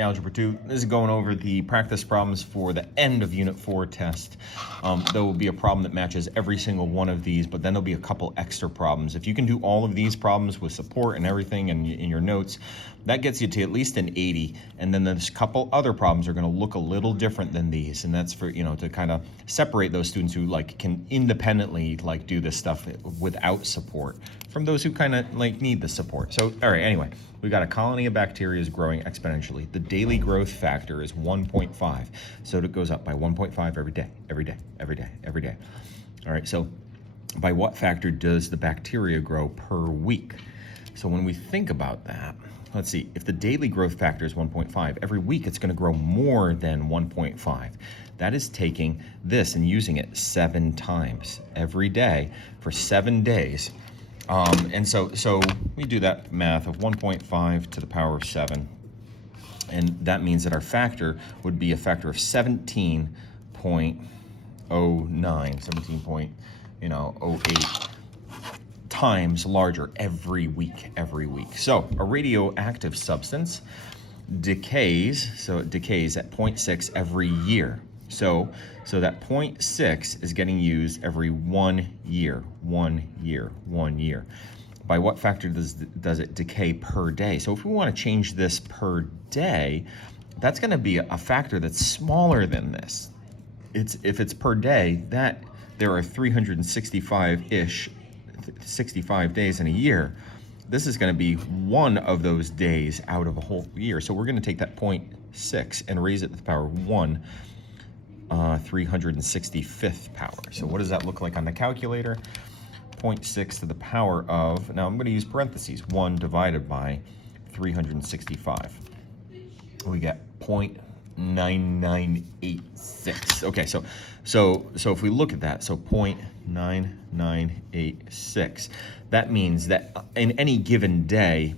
Algebra 2. This is going over the practice problems for the end of Unit 4 test. There will be a problem that matches every single one of these, but then there'll be a couple extra problems. If you can do all of these problems with support and everything and in your notes, that gets you to at least an 80. And then there's a couple other problems are going to look a little different than these, and that's for, to kind of separate those students who can independently do this stuff without support from those who kind of need the support. So, all right, anyway, we got a colony of bacteria is growing exponentially. The daily growth factor is 1.5. So it goes up by 1.5 every day, every day, every day, every day. All right, so by what factor does the bacteria grow per week? So when we think about that, let's see, if the daily growth factor is 1.5, every week it's going to grow more than 1.5. That is taking this and using it 7 times every day for 7 days. And so we do that math of 1.5 to the power of 7. And that means that our factor would be a factor of 17.09, 17.08 times larger every week. So a radioactive substance decays, so it decays at 0.6 every year. So that 0.6 is getting used every 1 year. By what factor does it decay per day? So if we want to change this per day, that's going to be a factor that's smaller than this. If it's per day, that there are 65 days in a year. This is going to be one of those days out of a whole year. So we're going to take that 0.6 and raise it to the power of 1. 365th power. So what does that look like on the calculator? 0.6 to the power of, now I'm going to use parentheses, 1 divided by 365. We get 0.9986. Okay, so if we look at that, so 0.9986, that means that in any given day,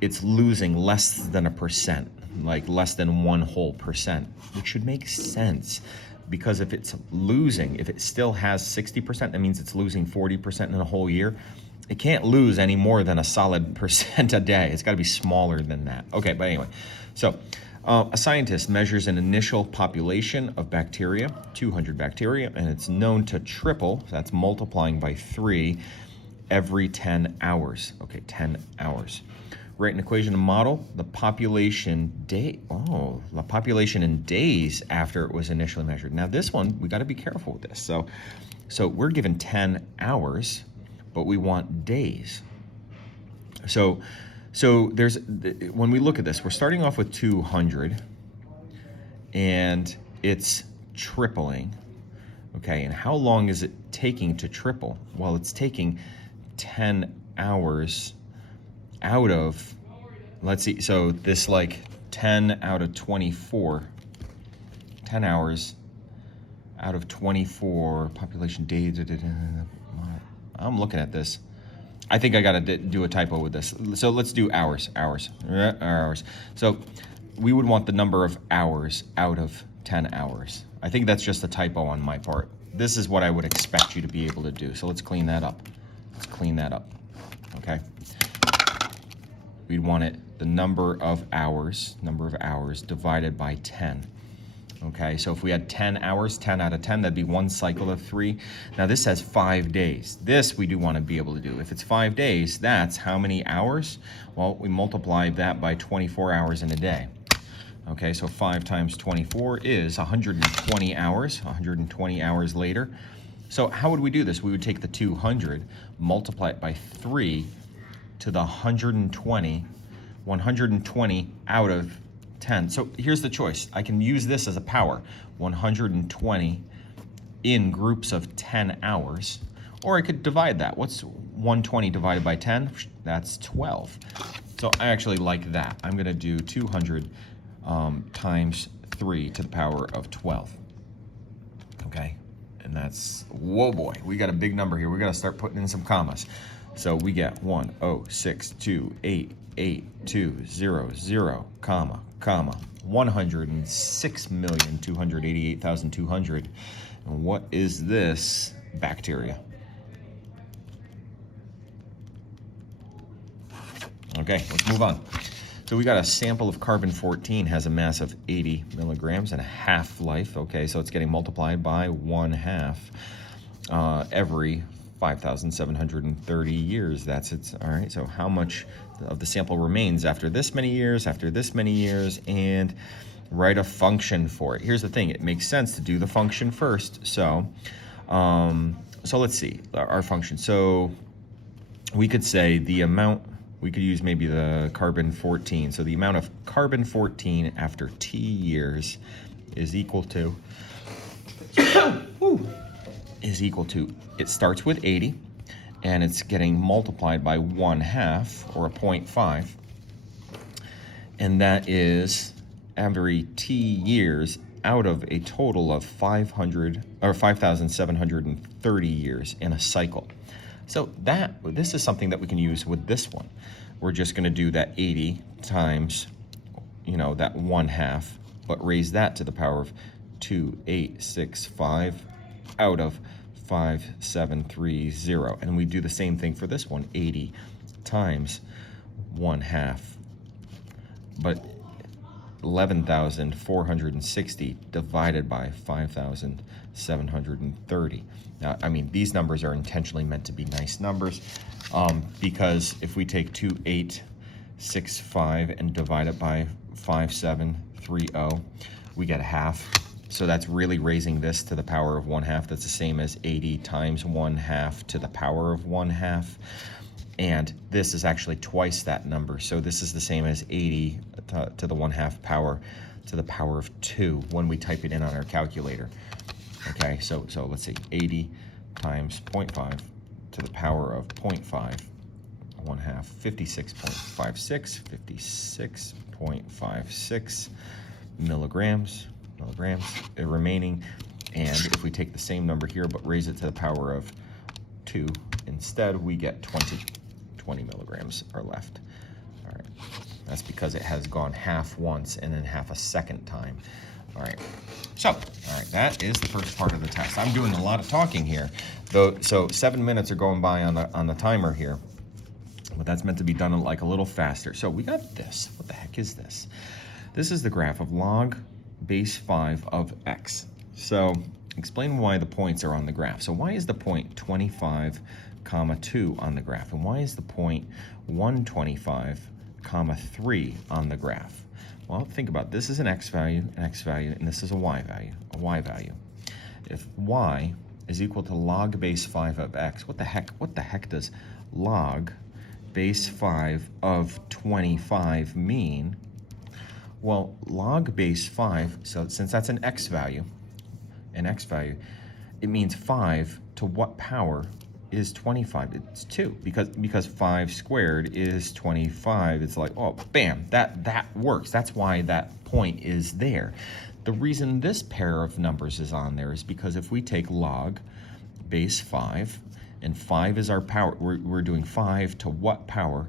it's losing less than a percent, like less than 1 whole percent, which should make sense. Because if it's losing, if it still has 60%, that means it's losing 40% in a whole year. It can't lose any more than a solid percent a day. It's got to be smaller than that. Okay, but anyway, so a scientist measures an initial population of bacteria, 200 bacteria, and it's known to triple, so that's multiplying by 3 every 10 hours. Okay, 10 hours. Write an equation to model the population in days after it was initially measured. Now this one, we got to be careful with this. So we're given 10 hours, but we want days. So there's, when we look at this, we're starting off with 200 and it's tripling. Okay, and how long is it taking to triple? Well, it's taking 10 hours out of, let's see, so this 10 out of 24, 10 hours out of 24 population days. I'm looking at this. I think I got to do a typo with this. So let's do hours. So we would want the number of hours out of 10 hours. I think that's just a typo on my part. This is what I would expect you to be able to do. So let's clean that up. Okay. We'd want it the number of hours divided by 10. Okay, so if we had 10 hours, 10 out of 10, that'd be 1 cycle of 3. Now this has 5 days. This we do want to be able to do. If it's 5 days, that's how many hours? Well, we multiply that by 24 hours in a day. Okay, so 5 times 24 is 120 hours, 120 hours later. So how would we do this? We would take the 200, multiply it by 3 to the 120 out of 10. So here's the choice. I can use this as a power, 120 in groups of 10 hours, or I could divide that. What's 120 divided by 10? That's 12. So I actually like that. I'm going to do 200 times 3 to the power of 12. Okay, and that's, whoa boy, we got a big number here. We got to start putting in some commas. So we get 106288200, comma, 106,288,200. And what is this bacteria? Okay, let's move on. So we got a sample of carbon-14 has a mass of 80 milligrams and a half-life. Okay, so it's getting multiplied by 1/2 every 5,730 years. That's it. All right, so how much of the sample remains after this many years, and write a function for it. Here's the thing, it makes sense to do the function first. So, so let's see, our function. So we could say the amount, we could use maybe the carbon-14. So the amount of carbon-14 after t years is equal to, it starts with 80, and it's getting multiplied by 1/2, or a 0.5, and that is every t years out of a total of 5,730 years in a cycle. So this is something that we can use with this one. We're just going to do that 80 times, that 1/2, but raise that to the power of 2865 out of 5730. And we do the same thing for this one, 80 times 1/2, but 11,460 divided by 5,730. Now, I mean, these numbers are intentionally meant to be nice numbers, because if we take 2865 and divide it by 5730, we get 1/2. So that's really raising this to the power of 1/2. That's the same as 80 times 1/2 to the power of 1/2. And this is actually twice that number. So this is the same as 80 to the 1/2 power to the power of 2 when we type it in on our calculator. Okay, so let's see, 80 times 0.5 to the power of 0.5, 1/2, 56.56 milligrams remaining. And if we take the same number here but raise it to the power of 2 instead, we get 20 milligrams are left. All right, that's because it has gone half once and then half a second time. All right, so that is the first part of the test. I'm doing a lot of talking here, though. So 7 minutes are going by on the timer here, but that's meant to be done like a little faster. So we got this. What the heck is this? This is the graph of log base 5 of x. So explain why the points are on the graph. So why is the point 25, 2 on the graph, and why is the point 125, 3 on the graph? Well, think about it. This is an x value, and this is a y value. If y is equal to log base 5 of x, what the heck does log base 5 of 25 mean? Well, log base 5, so since that's an x value, it means 5 to what power is 25? It's 2, because 5 squared is 25. It's like, oh, bam, that works. That's why that point is there. The reason this pair of numbers is on there is because if we take log base 5, and 5 is our power, we're doing 5 to what power?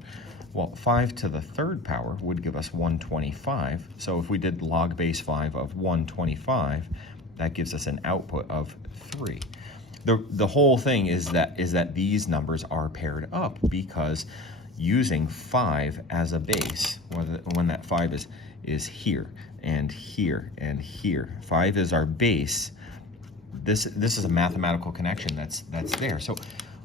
Well, 5 to the third power would give us 125. So if we did log base 5 of 125, that gives us an output of 3. The whole thing is that these numbers are paired up, because using 5 as a base, when that 5 is here and here and here, 5 is our base. This is a mathematical connection that's there. So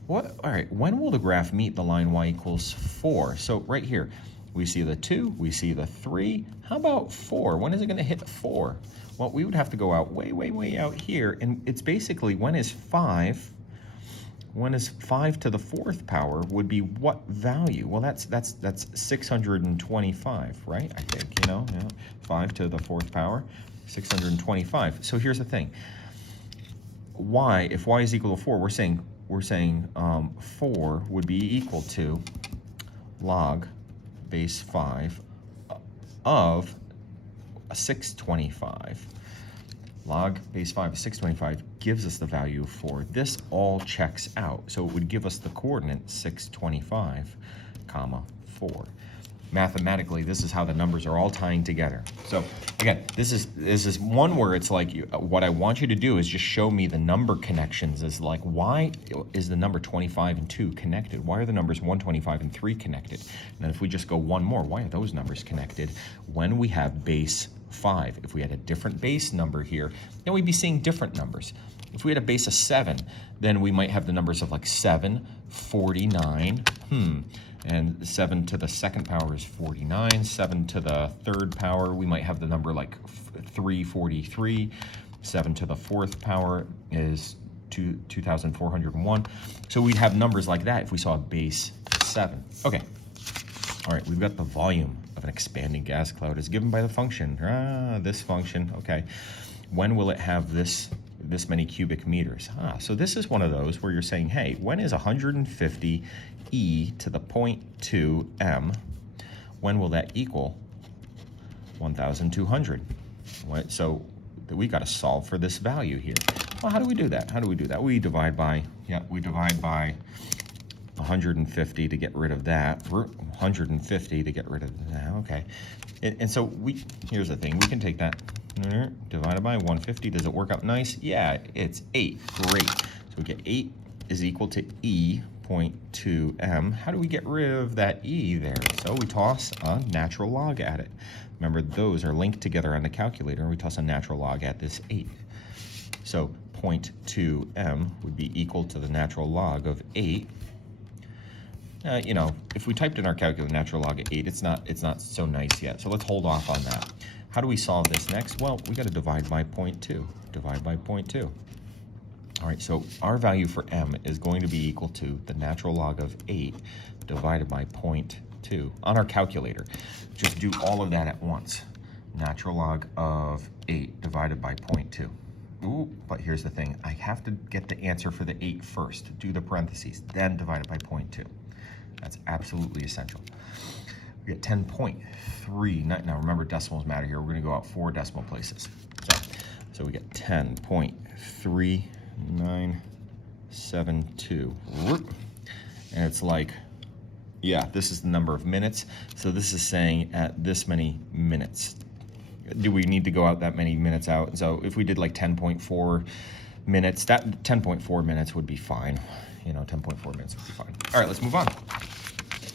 all right, when will the graph meet the line y equals 4? So right here, we see the 2, we see the 3. How about 4? When is it going to hit 4? Well, we would have to go out way out here, and it's basically, when is 5 to the 4th power would be what value? Well, that's 625, right? I think, 5 to the 4th power, 625. So here's the thing. If y is equal to 4, we're saying 4 would be equal to log base 5 of 625. Log base 5 of 625 gives us the value of 4. This all checks out. So it would give us the coordinate 625, 4. mathematically, this is how the numbers are all tying together. So again, this is one where it's like, what I want you to do is just show me the number connections. Is like, why is the number 25 and 2 connected? Why are the numbers 1, 25, and 3 connected? And then if we just go one more, why are those numbers connected? When we have base 5, if we had a different base number here, then we'd be seeing different numbers. If we had a base of 7, then we might have the numbers of like 7, 49, and 7 to the second power is 49. 7 to the third power, we might have the number like 343. 7 to the fourth power is 2,401. So we'd have numbers like that if we saw a base 7. Okay. All right, we've got the volume of an expanding gas cloud is given by the function. This function, okay. When will it have this many cubic meters? So this is one of those where you're saying, hey, when is 150 e to the 0.2 m, when will that equal 1,200? So we got to solve for this value here. Well, how do we do that? We divide by 150 to get rid of that. 150 to get rid of that. Okay. And so here's the thing. We can take that divided by 150. Does it work out nice? Yeah, it's 8. Great. So we get 8 is equal to e 0.2 m. How do we get rid of that e there? So we toss a natural log at it. Remember, those are linked together on the calculator, and we toss a natural log at this 8. So 0.2 m would be equal to the natural log of 8. If we typed in our calculator natural log of 8, it's not so nice yet. So let's hold off on that. How do we solve this next? Well, we got to divide by 0.2. Divide by 0.2. All right, so our value for m is going to be equal to the natural log of 8 divided by 0.2 on our calculator. Just do all of that at once. Natural log of 8 divided by 0.2. Ooh, but here's the thing. I have to get the answer for the 8 first. Do the parentheses, then divide it by 0.2. That's absolutely essential. We get 10.3. Now remember, decimals matter here. We're going to go out 4 decimal places. So we get 10.3972. And it's like, yeah, this is the number of minutes. So this is saying at this many minutes. Do we need to go out that many minutes out? So if we did like 10.4 minutes, that 10.4 minutes would be fine. 10.4 minutes would be fine. All right, let's move on.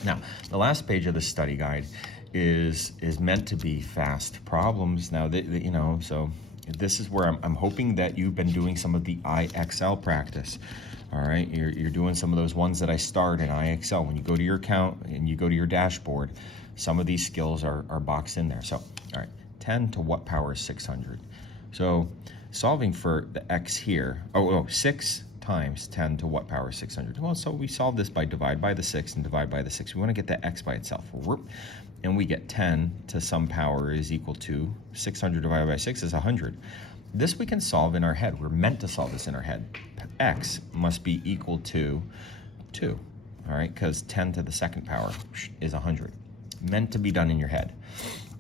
Now, the last page of the study guide is meant to be fast problems. Now, so this is where I'm hoping that you've been doing some of the IXL practice. All right, you're doing some of those ones that I starred in IXL. When you go to your account and you go to your dashboard, some of these skills are boxed in there. So, all right, 10 to what power is 600? So solving for the x here, 6 times 10 to what power is 600? Well, so we solve this by divide by the 6 and divide by the 6. We want to get the x by itself. And we get 10 to some power is equal to 600 divided by 6 is 100. This we can solve in our head. We're meant to solve this in our head. X must be equal to 2, all right, because 10 to the second power is 100. Meant to be done in your head.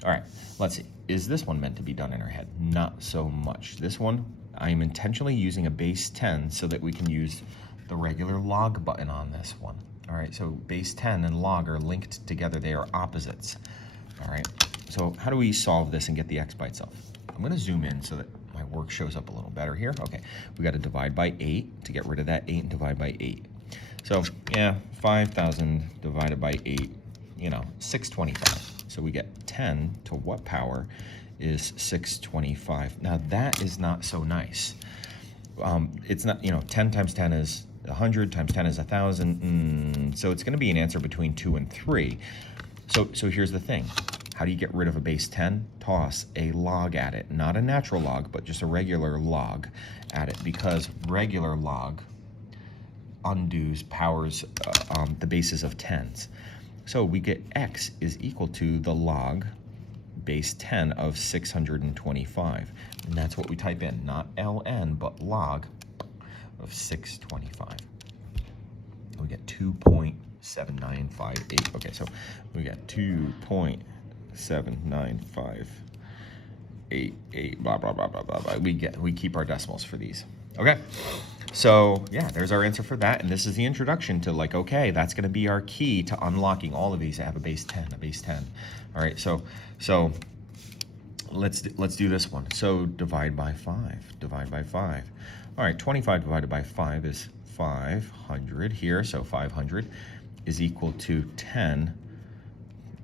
All right, let's see. Is this one meant to be done in our head? Not so much. This one, I am intentionally using a base 10 so that we can use the regular log button on this one. All right, so base 10 and log are linked together. They are opposites. All right, so how do we solve this and get the x by itself? I'm going to zoom in so that my work shows up a little better here. Okay, we got to divide by 8 to get rid of that 8 and divide by 8. So, yeah, 5,000 divided by 8, 625. So we get 10 to what power is 625. Now that is not so nice. It's not, 10 times 10 is 100 times 10 is 1,000. So it's going to be an answer between 2 and 3. So here's the thing. How do you get rid of a base 10? Toss a log at it. Not a natural log, but just a regular log at it, because regular log undoes powers the bases of 10s. So we get x is equal to the log base 10 of 625. And that's what we type in, not ln, but log of 625. We get 2.7958. Okay, so we get 2.7958, blah, blah, blah, blah, blah, blah. We keep our decimals for these. Okay, so yeah, there's our answer for that, and this is the introduction to like, okay, that's going to be our key to unlocking all of these. I have a base 10, a base 10. All right, so let's do this one. So divide by 5, divide by 5. All right, 25 divided by 5 is 500 here, so 500 is equal to 10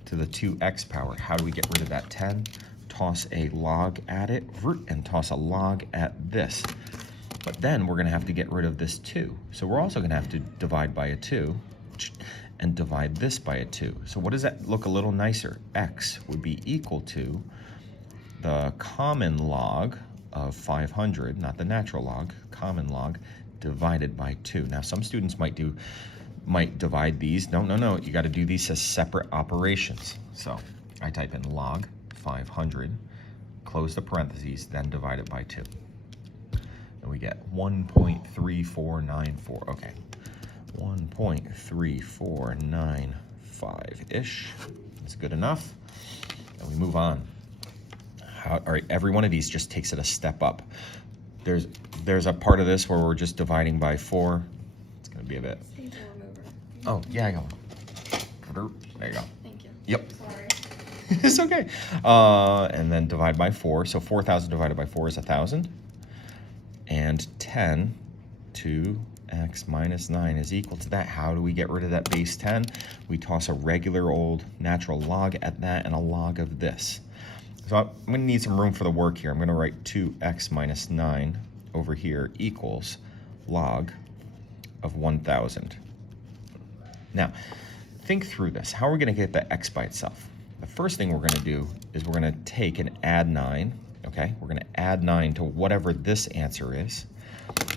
to the 2x power. How do we get rid of that 10? Toss a log at it, and toss a log at this. But then we're going to have to get rid of this 2. So we're also going to have to divide by a 2 and divide this by a 2. So what does that look a little nicer? X would be equal to the common log of 500, not the natural log, common log, divided by 2. Now some students might divide these. No, you got to do these as separate operations. So I type in log 500, close the parentheses, then divide it by 2. And we get 1.3494. Okay, 1.3495-ish. That's good enough. And we move on. All right, every one of these just takes it a step up. There's a part of this where we're just dividing by 4. It's going to be a bit. Oh, yeah, I got one. There you go. Thank you. Yep. Sorry. It's okay. And then divide by 4. So 4,000 divided by 4 is 1,000. And 10 to x minus 9 is equal to that. How do we get rid of that base 10? We toss a regular old natural log at that and a log of this. So I'm going to need some room for the work here. I'm going to write 2x minus 9 over here equals log of 1,000. Now, think through this. How are we going to get the x by itself? The first thing we're going to do is we're going to take and add 9. Okay, we're going to add 9 to whatever this answer is.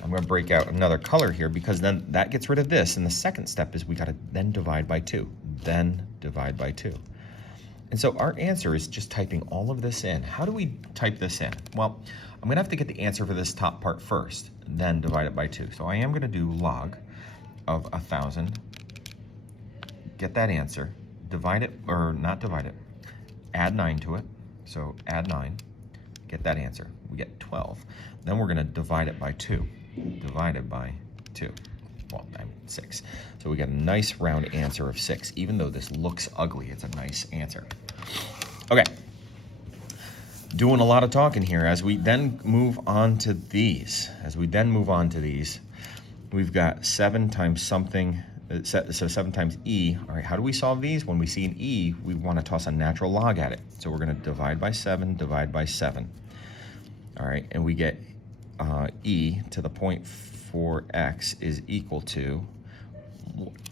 I'm going to break out another color here because then that gets rid of this. And the second step is we got to then divide by 2. Then divide by 2. And so our answer is just typing all of this in. How do we type this in? Well, I'm going to have to get the answer for this top part first, then divide it by 2. So I am going to do log of 1,000. Get that answer. Divide it, or not divide it. Add 9 to it. So add 9. Get that answer. We get 12. Then we're going to divide it by 2. Divided by 2. Well, 6. So we get a nice round answer of 6. Even though this looks ugly, it's a nice answer. Okay. Doing a lot of talking here. As we then move on to these. We've got 7 times something. So 7 times e. All right, how do we solve these? When we see an e, we want to toss a natural log at it. So we're going to divide by 7, divide by 7. All right, and we get e to the 0.4x is equal to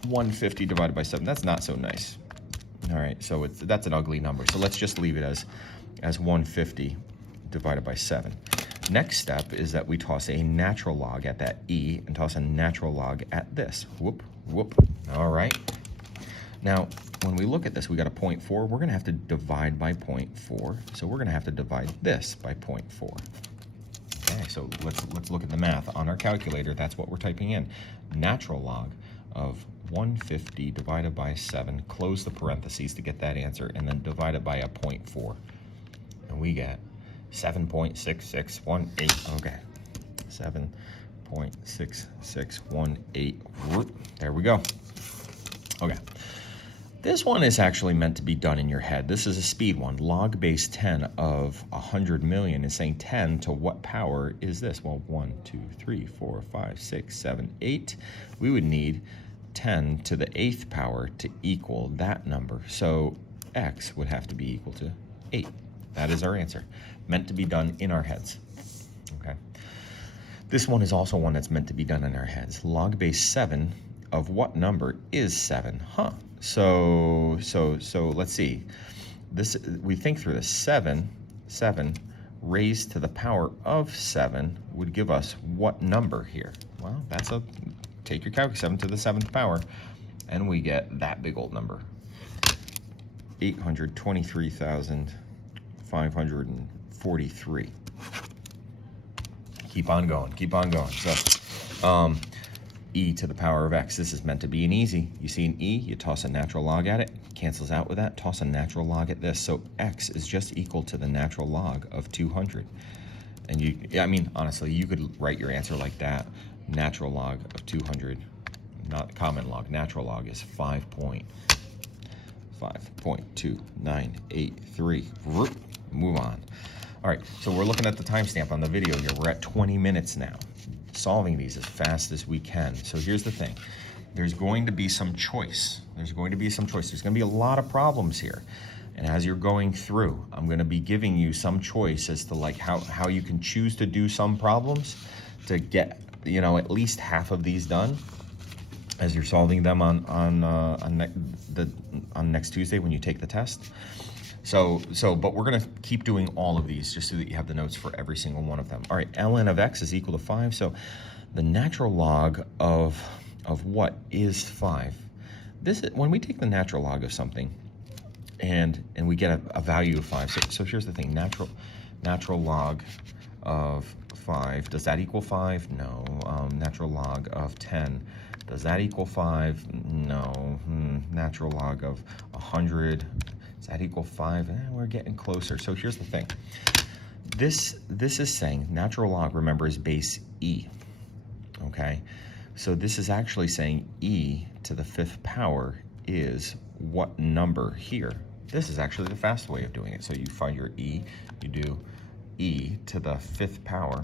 150 divided by 7. That's not so nice. All right, so that's an ugly number. So let's just leave it as 150 divided by 7. Next step is that we toss a natural log at that e and toss a natural log at this. Whoop, whoop. All right. Now, when we look at this, we got a 0.4. We're going to have to divide by 0.4. So we're going to have to divide this by 0.4. Okay, so let's look at the math. On our calculator, that's what we're typing in. Natural log of 150 divided by 7. Close the parentheses to get that answer, and then divide it by a 0.4. And we get 7.6618. Okay, 7.6618. There we go. Okay. This one is actually meant to be done in your head. This is a speed one. Log base 10 of 100 million is saying 10 to what power is this? Well, 1, 2, 3, 4, 5, 6, 7, 8. We would need 10 to the 8th power to equal that number. So x would have to be equal to 8. That is our answer. Meant to be done in our heads. Okay. This one is also one that's meant to be done in our heads. Log base 7 of what number is 7? So let's see. This, we think through this. 7 raised to the power of 7 would give us what number here? Well, take your calculator, 7 to the 7th power, and we get that big old number. 823,543. Keep on going. So, e to the power of x. This is meant to be an easy. You see an e, you toss a natural log at it, cancels out with that, toss a natural log at this. So x is just equal to the natural log of 200. And I mean, honestly, you could write your answer like that. Natural log of 200, not common log, natural log is 5.2983. Move on. All right, so we're looking at the timestamp on the video here. We're at 20 minutes now, solving these as fast as we can. So here's the thing. There's going to be some choice. There's going to be a lot of problems here. And as you're going through, I'm going to be giving you some choice as to like how you can choose to do some problems to get, you know, at least half of these done as you're solving them on next Tuesday when you take the test. But we're going to keep doing all of these just so that you have the notes for every single one of them. All right, ln of x is equal to 5. So the natural log of what is 5? This is, when we take the natural log of something, and we get a value of 5. So here's the thing, natural log of 5, does that equal 5? No. Natural log of 10, does that equal 5? No. Natural log of 100, does that equal 5? We're getting closer. So here's the thing. This is saying natural log, remember, is base e, okay? So this is actually saying e to the 5th power is what number here? This is actually the fast way of doing it. So you find your e, you do e to the 5th power,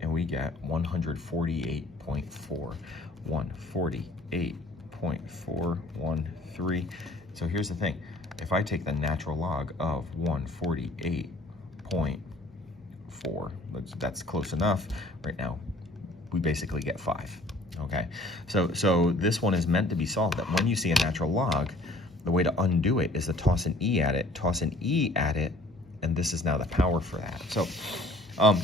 and we get 148.4. 148.413. So here's the thing. If I take the natural log of 148.4, that's close enough. Right now, we basically get 5. Okay, so this one is meant to be solved that when you see a natural log, the way to undo it is to toss an e at it, and this is now the power for that. So,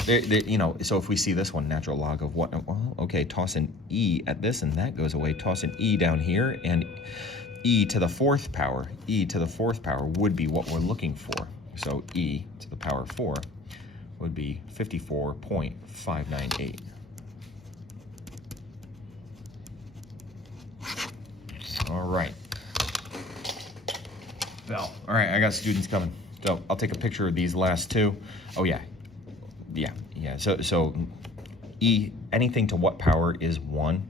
you know, so if we see this one, natural log of what? Well, okay, toss an e at this, and that goes away. Toss an e down here, and e to the 4th power. E to the 4th power would be what we're looking for. So e to the power 4 would be 54.598. All right. All right, I got students coming. So I'll take a picture of these last two. Oh yeah. So e, anything to what power is 1?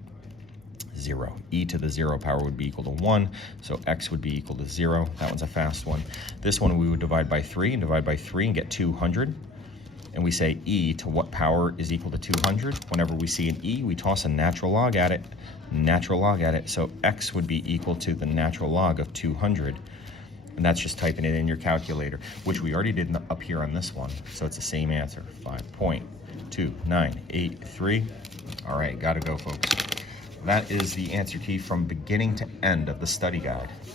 0. E to the 0 power would be equal to 1. So x would be equal to 0. That one's a fast one. This one we would divide by 3 and get 200. And we say e to what power is equal to 200. Whenever we see an e, we toss a natural log at it. So x would be equal to the natural log of 200. And that's just typing it in your calculator, which we already did up here on this one. So it's the same answer, 5.2983. All right, gotta go, folks. That is the answer key from beginning to end of the study guide.